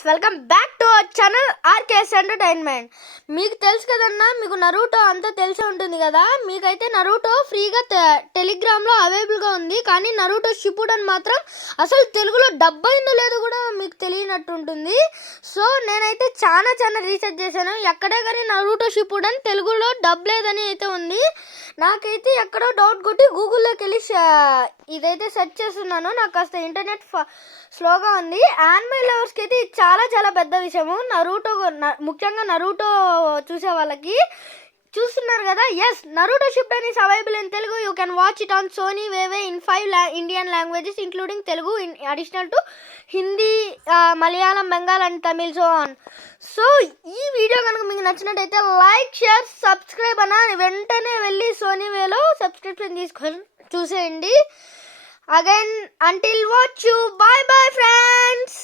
Friends, welcome back to our channel RKS entertainment. మీకు తెలుసు కదన్నా, మీకు నరూటో అంతా తెలిసే ఉంటుంది కదా. మీకైతే నరూటో ఫ్రీగా టెలిగ్రామ్లో అవైలబుల్గా ఉంది. కానీ నరూటో షిప్పుడన్ మాత్రం అసలు తెలుగులో డబ్ అయిందో లేదో కూడా మీకు తెలియనట్టు ఉంటుంది. సో నేనైతే చాలా రీసెర్చ్ చేశాను. ఎక్కడే కానీ నరూటో షిప్పుడన్ తెలుగులో డబ్ లేదని అయితే ఉంది. నాకైతే ఎక్కడో డౌట్ కొట్టి గూగుల్లోకి వెళ్ళి ఇదైతే సెర్చ్ చేస్తున్నాను. నాకు కాస్త ఇంటర్నెట్ స్లోగా ఉంది. యానిమే లవర్స్కి అయితే ఇది చాలా పెద్ద విషయము. నరూటో ముఖ్యంగా నరూటో చూసే వాళ్ళకి. చూస్తున్నారు కదా, yes, Naruto Shippuden is available in Telugu. You can watch it on Sony వేవే in 5 Indian languages including Telugu in additional to Hindi, Malayalam, Bengal and Tamil so on. So ఈ వీడియో కనుక మీకు నచ్చినట్టయితే లైక్, షేర్, సబ్స్క్రైబ్ అన్న వెంటనే వెళ్ళి సోనీ వేలో సబ్స్క్రిప్షన్ తీసుకొని చూసేయండి. Again until watch you, bye friends.